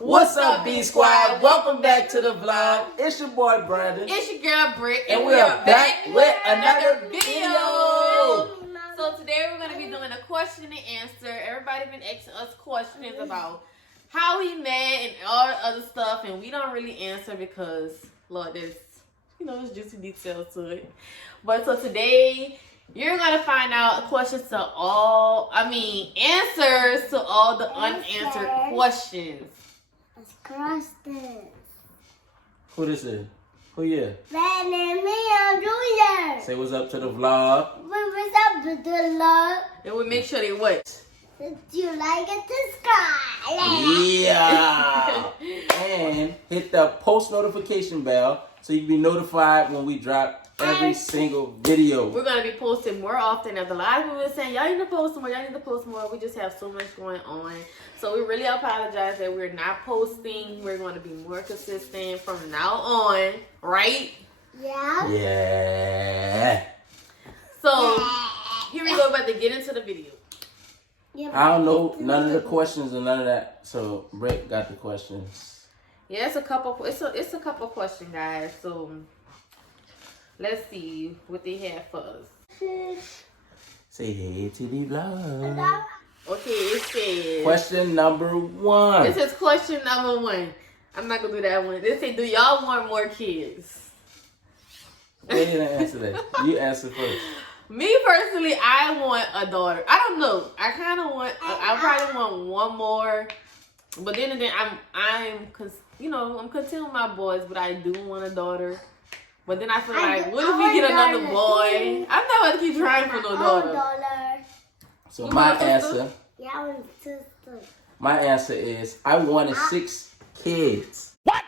What's up, B Squad? Welcome back to the vlog. It's your boy Brandon. It's your girl Britt, and we are back with another video. So today we're gonna be doing a question and answer. Everybody been asking us questions about how we met and all the other stuff, and we don't really answer because, Lord, there's there's juicy details to it. But so today you're gonna find out answers to all the unanswered questions. Let's cross this. Who this is? Who you? Brandon and me, I'm Junior. Say what's up to the vlog. What's up to the vlog? And we make sure they what? Did you like it to sky? Yeah. And hit the post notification bell so you can be notified when we drop every single video. We're going to be posting more often. As a lot of people are saying, y'all need to post more, y'all need to post more. We just have so much going on. So we really apologize that we're not posting. We're going to be more consistent from now on, right? Yeah. Yeah. So here we go, about to get into the video. Yeah, I don't know none of the questions and none of that. So Britt got the questions. Yeah, it's a couple questions, guys. So let's see what they have for us. Say hey to the vlog. Okay, it says... Question number 1. This is question number 1. I'm not going to do that one. This says, do y'all want more kids? They didn't answer that. You answer first. Me personally, I want a daughter. I don't know. I kind of want... I probably want one more. But then again, I'm content with my boys, but I do want a daughter. But then I feel like, what if we get another boy? I'm not going to keep trying for no daughter. So my answer... Yeah, I want a sister. My answer is, I wanted 6 kids. What?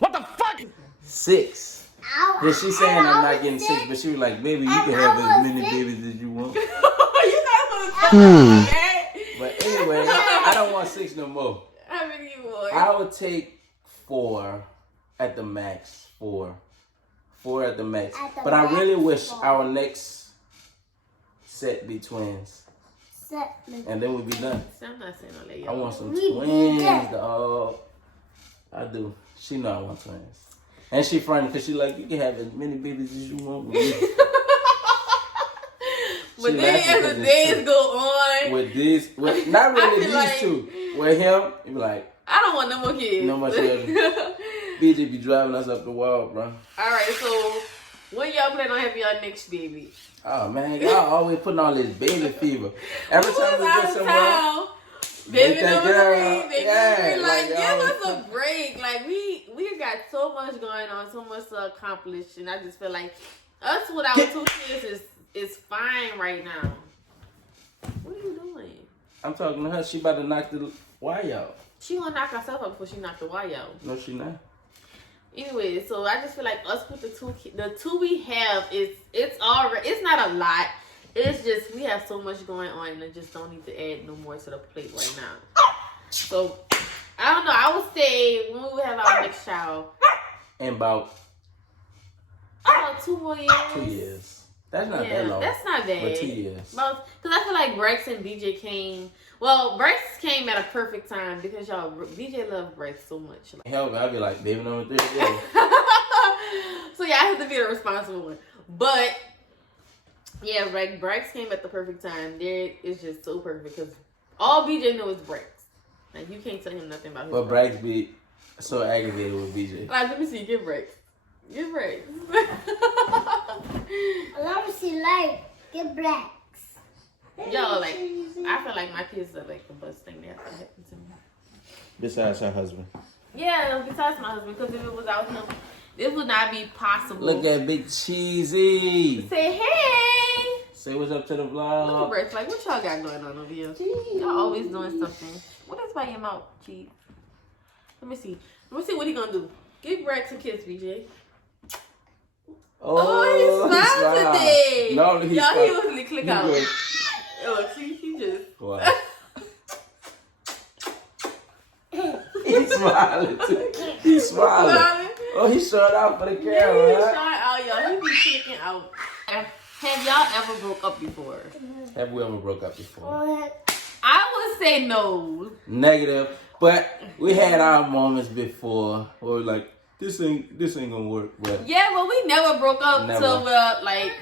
What the fuck? 6. Yeah, she's saying I'm not getting 6, but she was like, baby, you can have as many babies as you want. You're not going to tell me that. But anyway, I don't want 6 no more. How many you want? I would take 4 at the max. 4 at the max. But I really wish our next set be twins. And then we'd be done. I'm not saying all that, I want some twins, dog. I do. She know I want twins. And she funny because she like, you can have as many babies as you want with me. But then as the days go on, not really these like, 2. With him, he be like, I don't want no more kids. no more children. BJ be driving us up the wall, bro. Alright, so when y'all plan on having y'all next baby? Oh man, y'all always putting all this baby fever. Every time we get somewhere, baby number 3, like give us a break. Like we got so much going on, so much to accomplish, and I just feel like us with our 2 kids is fine right now. What are you doing? I'm talking to her. She about to knock the wire out. She gonna knock herself out before she knock the wire out. No, she not. Anyway, so I just feel like us with the 2 we have it's not a lot. It's just we have so much going on and I just don't need to add no more to the plate right now. So I don't know. I would say when we have our next child, In about 2 more years. 2 years. That's not that long. That's not bad. But 2 years. Because I feel like Brex and BJ came. Well, Brex came at a perfect time because BJ loved Brex so much. Like, Hell, I'd be like, baby number 3. Yeah. So yeah, I have to be the responsible one. But yeah, Brex came at the perfect time. There is just so perfect because all BJ knows is Brex. Like you can't tell him nothing about his. But Brex be so aggravated with BJ. Like, let me see. Get Brex. Get Brex. Let me see, like, get blacks. Yo, like, I feel like my kids are like the best thing that ever happened to me. Besides her husband. Yeah, besides my husband, because if it was out him, it would not be possible. Look at Big Cheesy. Say hey. Say what's up to the Look vlog. at Brex. Like, what y'all got going on over here? Y'all always doing something. What is by your mouth, Cheese? Let me see. Let me see what he gonna do. Give Brex a kiss, BJ. Oh, he smiled today. No, he was really click out. Oh, see, he just. Wow. He's smiling too. He's smiling. Oh, he showed out for the camera. Yeah, he showing out, y'all. He be clicking out. Have y'all ever broke up before? Have we ever broke up before? I would say no. negative. But we had our moments before where we're like, this ain't gonna work. But yeah, but we never broke up Never. till like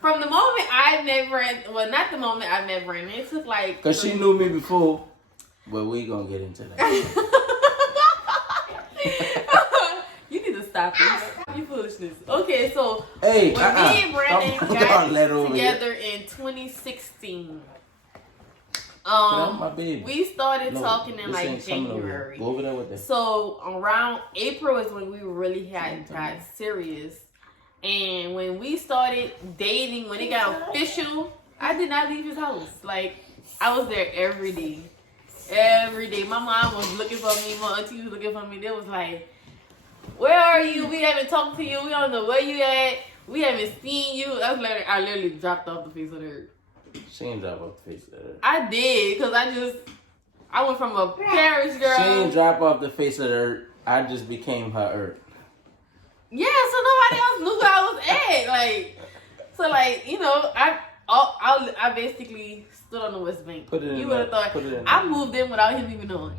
from the moment I met Brandon. Well, not the moment I met Brandon. It took like because she knew me before. But we gonna get into that. You need to stop this. You foolishness. Okay, so Hey, when me and Brandon got together in 2016, my baby. we started No, talking in this like ain't coming over here. January. Go over there with that. So around April is when we really got serious. And when we started dating, when it got official, I did not leave his house. Like, I was there every day. Every day. My mom was looking for me. My auntie was looking for me. They was like, where are you? We haven't talked to you. We don't know where you at. We haven't seen you. I literally dropped off the face of the earth. She ain't drop off the face of the earth. I did, because I went from a parish girl. She ain't drop off the face of the earth. I just became her earth. Yeah, so nobody else knew where I was at. I basically stood on the West Bank. Put it in You would have thought put it in I moved in without him even knowing.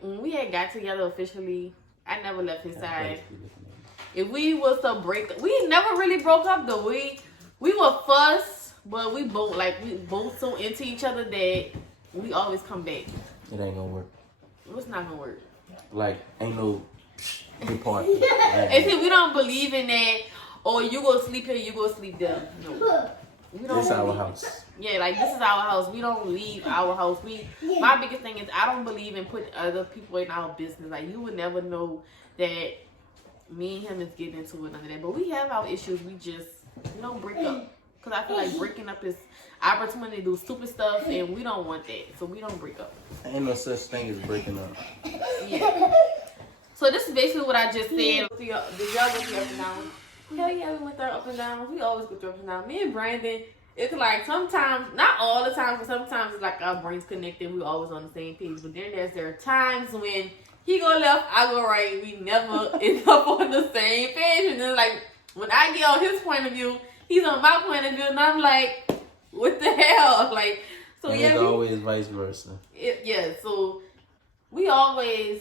When we had got together officially, I never left his side. If we was to break up, we never really broke up though. We were fuss, but we both so into each other that we always come back. It ain't gonna work. It's not gonna work. Like, ain't no report. And see, we don't believe in that. Or you go sleep here, you go sleep there. No, we don't. This our believe- house. Yeah, like this is our house. We don't leave our house. My biggest thing is I don't believe in putting other people in our business. Like you would never know that me and him is getting into it under that. But we have our issues. We don't break up. Because I feel like breaking up is opportunity to do stupid stuff and we don't want that. So we don't break up. Ain't no such thing as breaking up. Yeah. So this is basically what I just said. Did y'all go through up and down? Hell yeah, we went through up and down. We always go through up and down. Me and Brandon, it's like sometimes, not all the time, but sometimes it's like our brains connected. We always on the same page. But then there are times when he go left, I go right. We never end up on the same page. And then like when I get on his point of view, he's on my point of view, and I'm like, what the hell? Like, so and yeah, it's always vice versa. So we always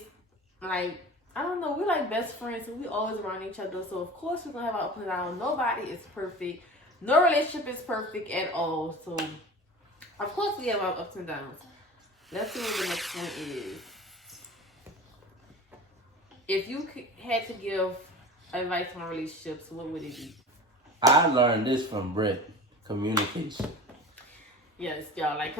like. I don't know, we're like best friends and we always around each other. So of course we're gonna have our ups and downs. Nobody is perfect. No relationship is perfect at all. So of course we have our ups and downs. Let's see what the next one is. If you had to give advice on relationships, what would it be? I learned this from Britt. Communication. Yes, y'all. Like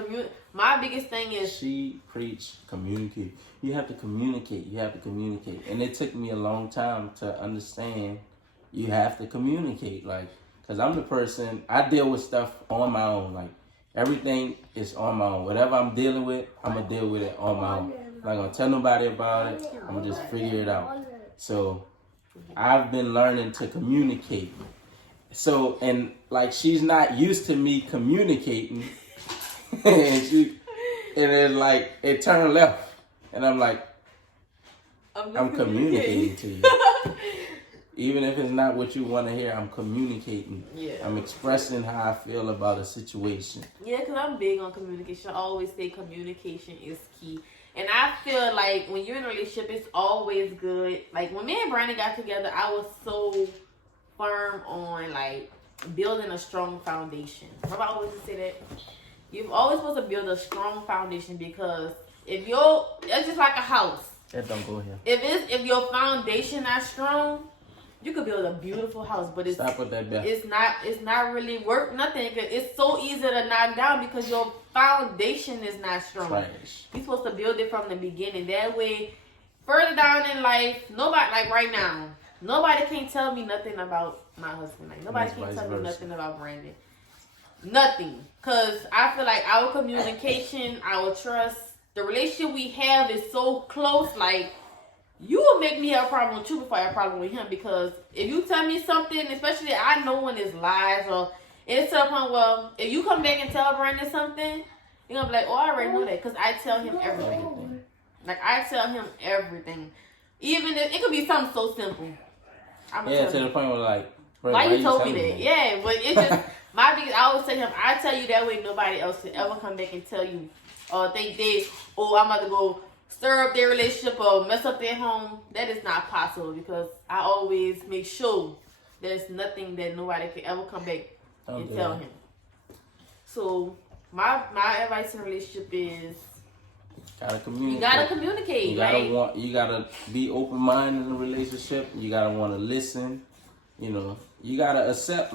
my biggest thing is she preached communicate. You have to communicate. You have to communicate. And it took me a long time to understand you have to communicate. Like, because I'm the person, I deal with stuff on my own. Like, everything is on my own. Whatever I'm dealing with, I'm going to deal with it on my own. I'm not going to tell nobody about it. I'm going to just figure it out. So, I've been learning to communicate. So, and like, she's not used to me communicating. and it's like, it turned left. And I'm like, I'm communicating to you. Even if it's not what you want to hear, I'm communicating. Yeah. I'm expressing how I feel about a situation. Yeah, because I'm big on communication. I always say communication is key. And I feel like when you're in a relationship, it's always good. Like, when me and Brandon got together, I was so firm on, like, building a strong foundation. Remember I always say that? You're always supposed to build a strong foundation because it's just like a house. That don't go here. If your foundation not strong, you could build a beautiful house, but Stop with that bell. It's not really worth nothing. It's so easy to knock down because your foundation is not strong. Trash. You're supposed to build it from the beginning. That way, further down in life, nobody, like right now, nobody can tell me nothing about my husband. Like nobody can tell me nothing about Brandon. Nothing. Because I feel like our communication, our trust, the relationship we have is so close. Like, you will make me have a problem with you before I have a problem with him. Because if you tell me something, especially I know when it's lies or it's to the point, well, if you come back and tell Brandon something, you're going to be like, oh, I already know that. Because I tell him everything. Like, I tell him everything. Even if it could be something so simple. Yeah, to the point where like, why you told me that? Yeah, but it's just I always tell him, I tell you that way nobody else can ever come back and tell you or think I'm about to go stir up their relationship or mess up their home. That is not possible because I always make sure there's nothing that nobody can ever come back and tell him. So my advice in a relationship is you gotta communicate. You gotta be open minded in a relationship. You gotta want to listen. You gotta accept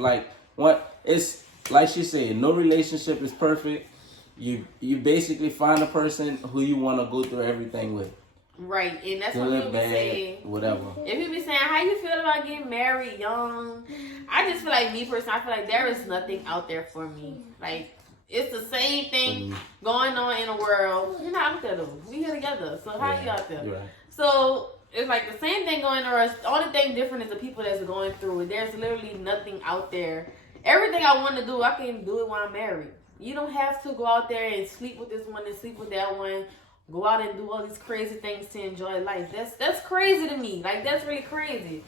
it's like she said, no relationship is perfect. You basically find a person who you want to go through everything with. Right, and that's what people be saying. Whatever. If you be saying, how you feel about getting married young? I just feel like me personally, I feel like there is nothing out there for me. Like, it's the same thing going on in the world. You're not out there though. We here together. So how you out there? Right. So it's like the same thing going on. The only thing different is the people that's going through it. There's literally nothing out there. Everything I want to do, I can do it while I'm married. You don't have to go out there and sleep with this one and sleep with that one. Go out and do all these crazy things to enjoy life. That's crazy to me. Like, that's really crazy.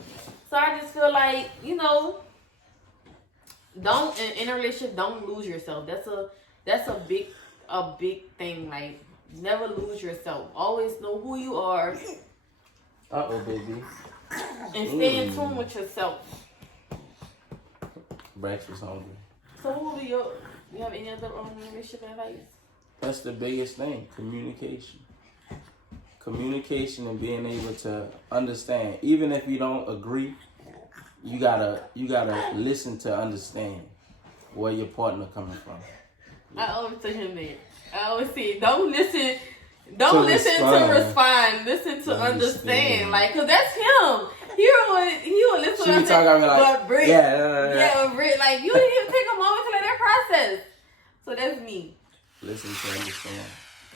So I just feel like, don't in a relationship, don't lose yourself. That's a big thing. Like, never lose yourself. Always know who you are. Baby. And stay in tune with yourself. Brax was hungry. So who do you have any other relationship advice? That's the biggest thing. Communication. Communication and being able to understand. Even if you don't agree, you gotta listen to understand where your partner coming from. I always tell him that. I always say, don't listen to respond. Listen to understand. Like, cause that's him. He will listen to but Britt, but Britt, like, you didn't even take a moment to let that process. So that's me. Listen to understand.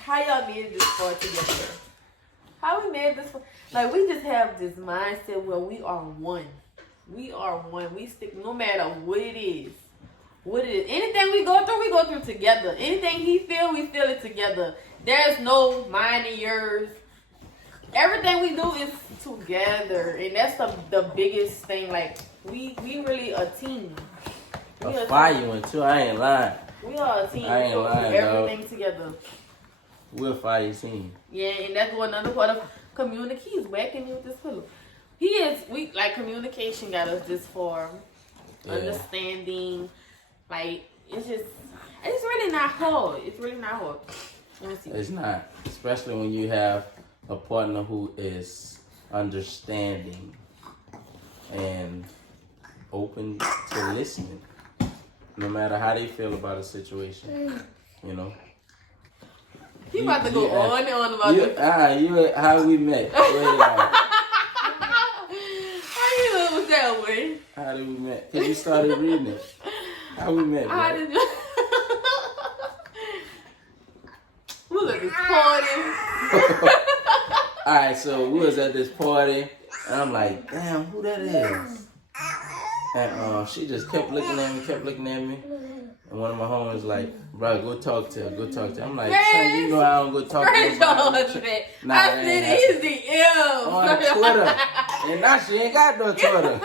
How y'all made this far together? How we made this far? Like, we just have this mindset where we are one. We are one. We stick no matter what it is. Anything we go through together. Anything he feel, we feel it together. There's no mine and yours. Everything we do is together. And that's the biggest thing. Like, we really a team. A fire one too, I ain't lying. We are a team. I ain't lying, everything dog. together. We're a fire team. Yeah, and that's another part of communication. He's whacking me with this pillow. Communication got us this far. Yeah. Understanding. Like, it's really not hard. It's really not hard. Let me see. It's not. Especially when you have a partner who is understanding and open to listening. No matter how they feel about a situation. You about to go on and on about this. How we met. How you know it was that way? How did we met? Because you started reading it. How we met, How did you... We was at this party. Alright, so we was at this party. And I'm like, damn, who that is? And she just kept looking at me. And one of my homies like, bro, go talk to her. I'm like, son, you know I don't go talk to her. I said it's the M. On Twitter. And now she ain't got no Twitter.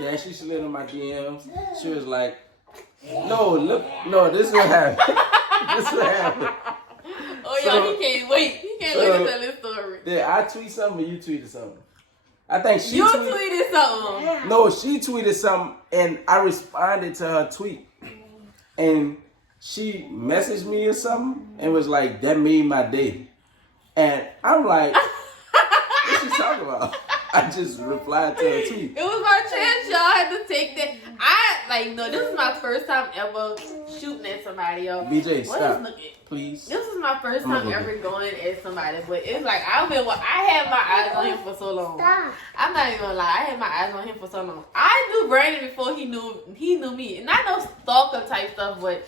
Yeah, she slid in my DMs. She was like, no, this is what happened. Oh, y'all, he can't wait. He can't wait to tell this story. Yeah, I tweet something or you tweeted something? I think she tweeted something. No, she tweeted something and I responded to her tweet. And she messaged me or something and was like, that made my day. And I'm like, what she talking about? I just replied to her tweet. It was my chance, y'all. I had to take that. This is my first time ever shooting at somebody, y'all. BJ, stop. Please. This is my first time ever going at somebody, but it's like I had my eyes on him for so long. Stop. I'm not even gonna lie, I had my eyes on him for so long. I knew Brandon before he knew me, and not no stalker type stuff, but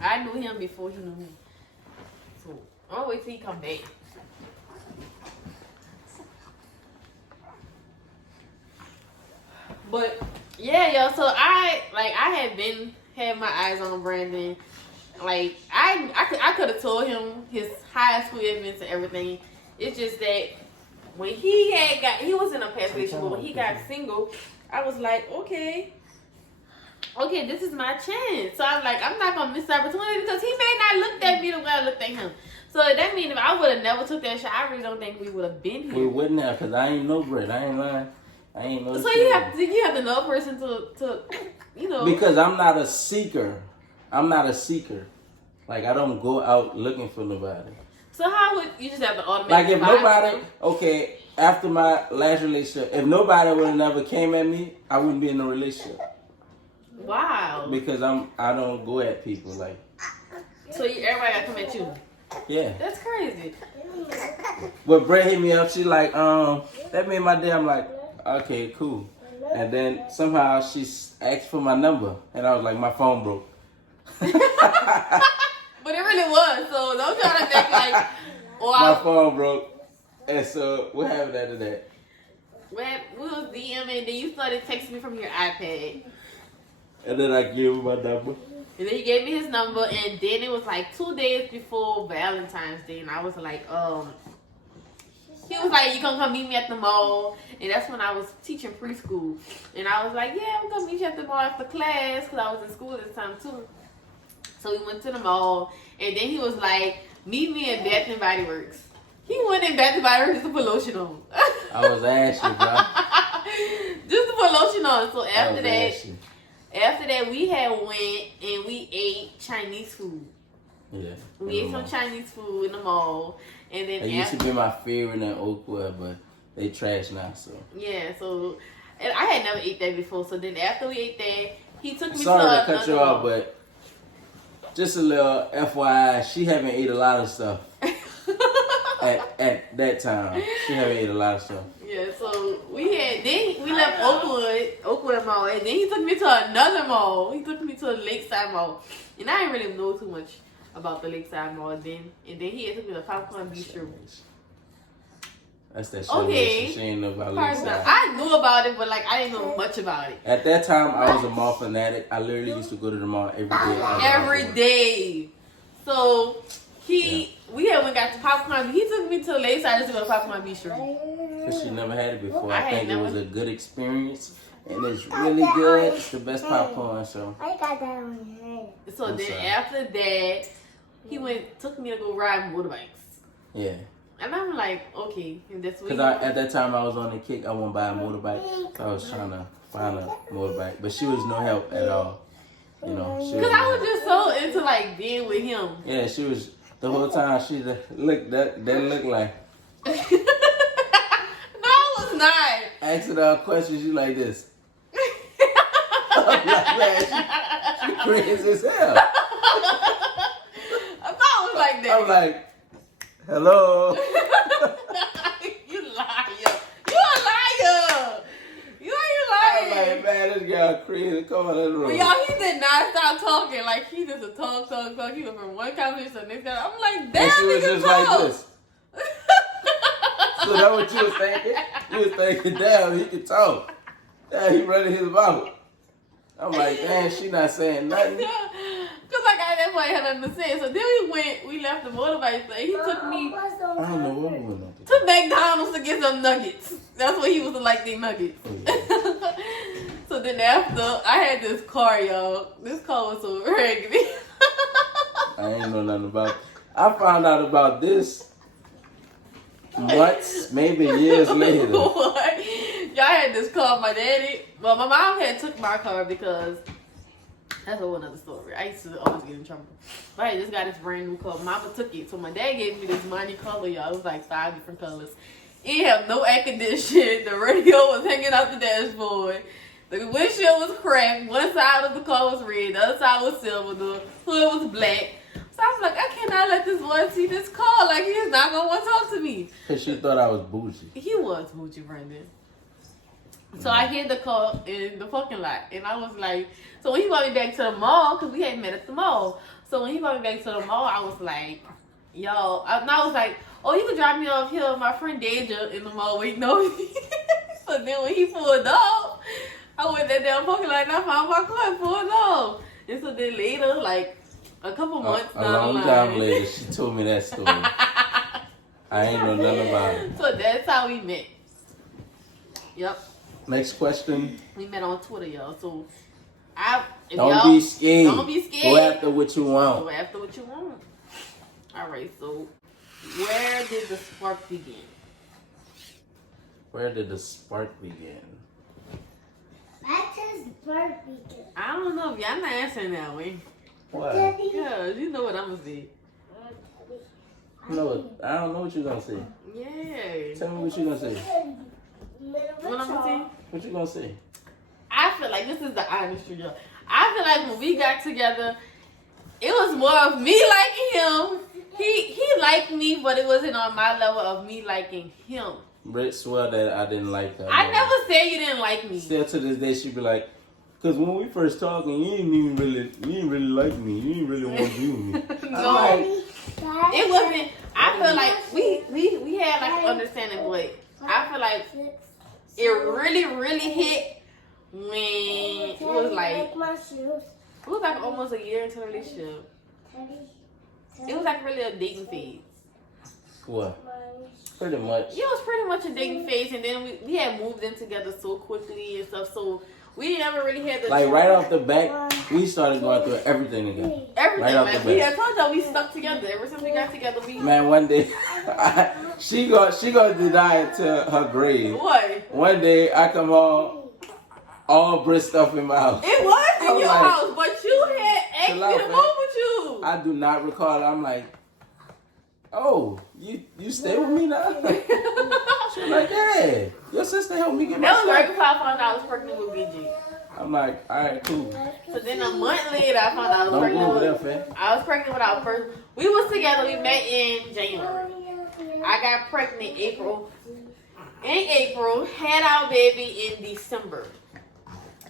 I knew him before he knew me. So I'm gonna wait till he come back. But yeah, yo. So I had my eyes on Brandon. Like I could have told him his high school events and everything. It's just that when he was in a past relationship, but when he got single, I was like, okay, okay, this is my chance. So I'm like, I'm not gonna miss the opportunity because he may not look at me the way I looked at him. So that means if I would have never took that shot, I really don't think we would have been here. We wouldn't have, cause I ain't know Britt. I ain't lying. I ain't know. So you have to know a person to you know. Because I'm not a seeker. Like I don't go out looking for nobody. So how would you just have to automatically? Like if nobody, okay, after my last relationship, if nobody would have never came at me, I wouldn't be in a relationship. Wow. Because I don't go at people like. So everybody got to come at you. Yeah. That's crazy. But Britt hit me up. She like, that made my day. I'm like, okay, cool. And then somehow she asked for my number, and I was like, my phone broke. But it really was. So don't try to think like, my phone broke. And so what happened after that? Well, we was DMing, and then you started texting me from your iPad. And then I gave him my number. And then he gave me his number, and then it was like 2 days before Valentine's Day, and I was like, he was like, you gonna come meet me at the mall? And that's when I was teaching preschool. And I was like, yeah, I'm gonna meet you at the mall after class, because I was in school at the time too. So we went to the mall, and then he was like, meet me in Bath and Body Works. He went in Bath and Body Works just to put lotion on. I was ashy, bro. Just to put lotion on. So after that, we had went and we ate Chinese food. Yeah. We ate some Chinese food in the mall. And then it used to be my favorite in Oakwood, but they trash now, so. Yeah, so and I had never ate that before. So then after we ate that, he took me Sorry to to cut you off, but just a little FYI, she haven't ate a lot of stuff. At that time, she haven't ate a lot of stuff. Yeah, so we left Oakwood Mall, and then he took me to another mall. He took me to a Lakeside Mall, and I didn't really know too much about the Lakeside Mall. And then he took me to Popcorn Bistro. That's that shit. Okay. She ain't know about Lakeside. I knew about it, but like I didn't know much about it. At that time, I was a mall fanatic. I literally used to go to the mall every day. Every day. So we had got to Popcorn. He took me to Lakeside just to go to Popcorn Bistro. Because she never had it before. I think it never. was a good experience. And it's really good. It's the best popcorn, so. I got that on your head. So then after that, he took me to go ride motorbikes. Yeah. And I'm like, okay. And that's what Because at that time I was on the kick. I wanted to buy a motorbike. So I was trying to find a motorbike. But she was no help at all. You know. Because I was just so into like being with him. Yeah, she was. The whole time she looked that looked like. No, it was not. Asking her questions, you like this. I'm like, man, she crazy as hell. I thought it was like that. I'm like, hello. You liar. You a liar. You ain't lying. I'm like, man, this girl crazy. Come on, let's roll. But y'all, he did not stop talking. Like, he just a talk. He went from one conversation to the next. I'm like, damn, and she was nigga, just talk. like this. So that's what you was thinking? You was thinking, damn, he can talk. Damn, he running his mouth. I'm like, damn, she not saying nothing. Cause like at that point I had nothing to say. So then we left the motorbike thing. He took me I don't know what we went on. to McDonald's to get some nuggets. That's what he was like, the nuggets. So then after, I had this car, y'all. This car was so raggedy. I ain't know nothing about it. I found out about this months, maybe years later. What? Y'all had this car, my daddy. Well, my mom had took my car because that's a whole other story. I used to always get in trouble. But I just got this brand new car. Mama took it. So my dad gave me this money color, y'all. It was like 5 different colors. It had no air conditioning. The radio was hanging out the dashboard. The windshield was cracked. One side of the car was red. The other side was silver. The hood was black. So I was like, I cannot let this boy see this car. Like, he's not going to want to talk to me. Because she thought I was bougie. He was bougie, Brandon. So I hid the car in the parking lot. And I was like, so when he brought me back to the mall, because we had met at the mall. So when he brought me back to the mall, I was like, yo. And I was like, oh, you can drop me off here. My friend Deja in the mall waiting on me. So then when he pulled off, I went that damn parking lot and I found my car and pulled off. And so then later, like a couple months down the line. A long time later, she told me that story. I ain't know nothing about it. So that's how we met. Yep. Next question. We met on Twitter, y'all. So Don't be scared. Don't be scared. Go after what you want. Go after what you want. All right, so where did the spark begin? Where did the spark begin? That's his birthday. I don't know if y'all not answering that way. What? Yeah, you know what I'm gonna say. No, I don't know what you're gonna say. Yeah. Tell me what you're gonna say. What I'm gonna say? What you gonna say? I feel like this is the honest truth, y'all. I feel like when we got together, it was more of me liking him. He liked me, but it wasn't on my level of me liking him. Britt swear that I didn't like her. I never said you didn't like me. Still to this day, she be like, "Cause when we first talking, you didn't really like me. You didn't really want to do me." No, like, it wasn't. I feel like we had like an understanding, but I feel like it really hit when it was like almost a year into the relationship. It was like really a dating phase. what? Pretty much. Yeah, it was pretty much a dating phase, and then we had moved in together so quickly and stuff, so we never really had the Like right off the bat, we started going through everything together. everything. Right off Like the we bat. had told y'all, we stuck together ever since we got together. We Man, one day, she gonna deny it to her grave. what? One day, I come home, all Britt stuff in my house. It was in I'm your like, house, but you had asked chill me out, to man. move with you. I do not recall it. I'm like, oh, you stay with me now? She's like, yeah, your sister helped me get my That was right stuff. before I found out I was pregnant with BG. I'm like, all right, cool. So then a month later, I found out I was Don't go pregnant over there, with. fam. I was pregnant with our first. We was together. We met in January. I got pregnant in April. Had our baby in December.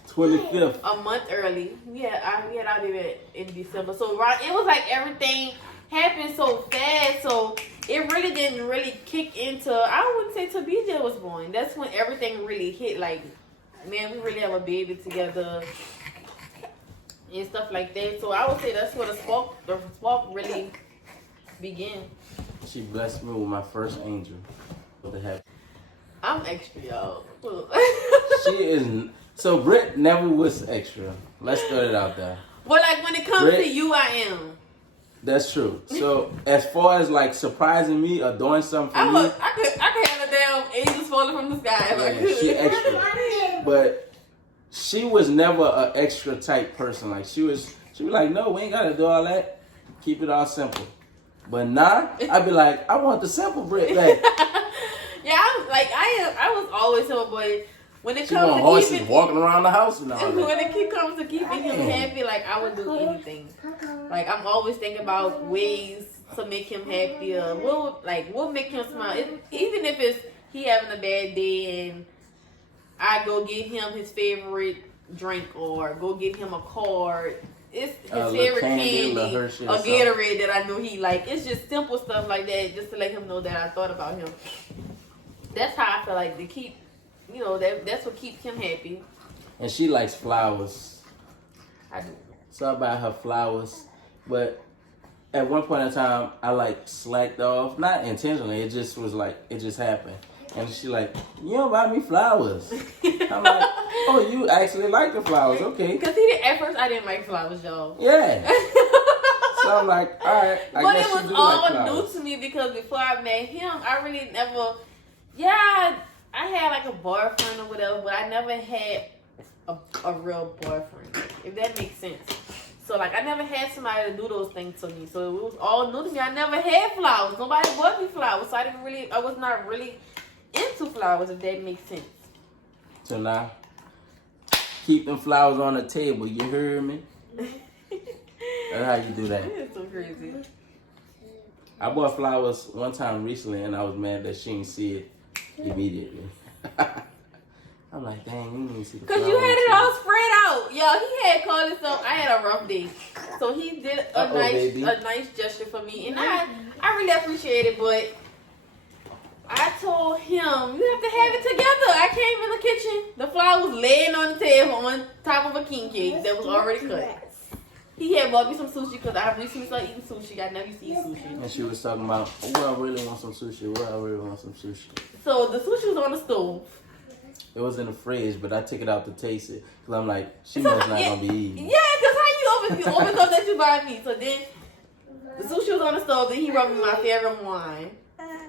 25th. A month early. We had our baby in December. So it was like everything happened so fast. So it really didn't really kick into. I wouldn't say till BJ was born. That's when everything really hit. Like, man, we really have a baby together and stuff like that. So I would say that's where the spark really began. She blessed me with my first angel. What the heck? I'm extra, y'all. She is. So Britt never was extra. Let's throw it out there. But like when it comes Britt, to you, I am. That's true. So as far as like surprising me or doing something for I me, could have a damn angels falling from the sky if I yeah, could. she extra. But she was never an extra type person. Like she was like, no, we ain't gotta do all that. Keep it all simple. But nah, I'd be like, I want the simple Britt back. Yeah, I was always him, but when it She comes want to horses keeping, walking around the house and all that. when it comes to keeping him happy, like I would do anything. Like I'm always thinking about ways to make him happier. What make him smile? Even if it's he having a bad day and I go get him his favorite drink or go get him a card. It's his favorite candy, a Gatorade that I know he like. It's just simple stuff like that, just to let him know that I thought about him. That's how I feel like to keep, that's what keeps him happy. And she likes flowers. I do. So I buy her flowers, but at one point in time, I like slacked off, not intentionally. It just was like it just happened. And she like, you don't buy me flowers. I'm like, oh, you actually like the flowers, okay? Because at first I didn't like flowers, y'all. Yeah. So I'm like, all right. But it was all new to me because before I met him, I really never. Yeah, I had like a boyfriend or whatever, but I never had a real boyfriend. If that makes sense. So like I never had somebody to do those things to me. So it was all new to me. I never had flowers. Nobody bought me flowers. So I was not really into flowers, if that makes sense. So now, keep them flowers on the table. You heard me? That's how you do that. It's so crazy. I bought flowers one time recently, and I was mad that she didn't see it immediately. I'm like, dang, you didn't see the flowers. Because you had it all spread out. Yo, he had called this up. I had a rough day. So he did a nice gesture for me. And I really appreciate it, but I told him, you have to have it together. I came in the kitchen. The flower was laying on the table on top of a king cake that was already cut. He had bought me some sushi because I recently started eating sushi. I never used to eat sushi. And she was talking about, oh, I really want some sushi. I really want some sushi. So the sushi was on the stove. It was in the fridge, but I took it out to taste it. Because I'm like, she must not going to be eating. Yeah, because how you open stuff that you buy me? So then, the sushi was on the stove, then he brought me my favorite wine.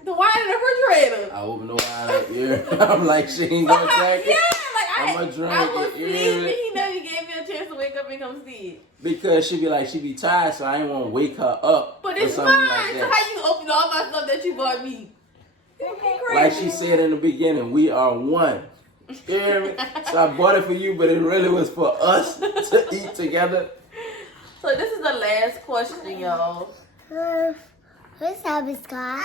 The wine in the refrigerator. I opened the wine up here. I'm like, she ain't going to drink it. Yeah, like I'm going to drink I was it. sleeping. He never gave me a chance to wake up and come see it. Because she be tired, so I ain't want to wake her up. But it's mine. Like so how you open all my stuff that you bought me? Like she said in the beginning, we are one. You hear me? So I bought it for you, but it really was for us to eat together. So this is the last question, y'all. What's up, Scott?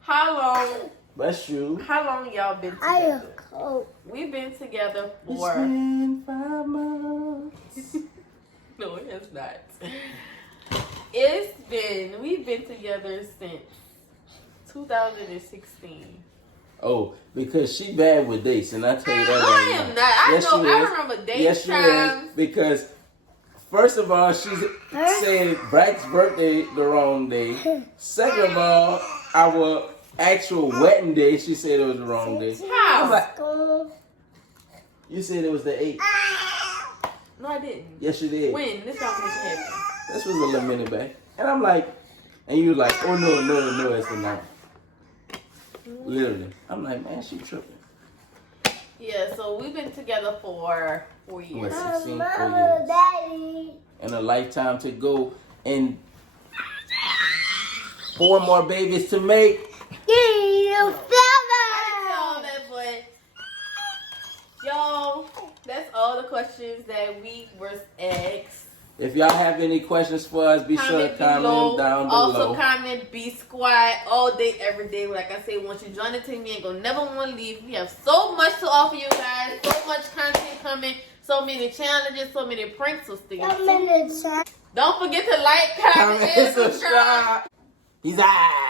How long? That's true. How long y'all been I am together? cold. We've been together It's for. been 5 months. No, it's not. We've been together since 2016. Oh, because she bad with dates, and I tell you that. I am not. I remember dates. Yes, she is. Because first of all, she said Brack's birthday the wrong day. Second of all, our actual wedding day, she said it was the wrong day. I was like, you said it was the 8th. No, I didn't. Yes, you did. When? This conversation happened. This was a little minute back. And I'm like, and you like, oh no, it's the 9th. Literally. I'm like, man, she tripping. Yeah, so we've been together for 4 years. What, 16, 4 Mama, years. Daddy. And a lifetime to go. And 4 more babies to make. You All that, but y'all, that's all the questions that we were asked. If y'all have any questions for us, be sure to comment down below. Also comment, be squat all day, every day. Like I say, once you join the team, you ain't gonna never want to leave. We have so much to offer you guys, so much content coming, so many challenges, so many pranks. So stay tuned. Don't forget to like, comment, and subscribe. Peace out.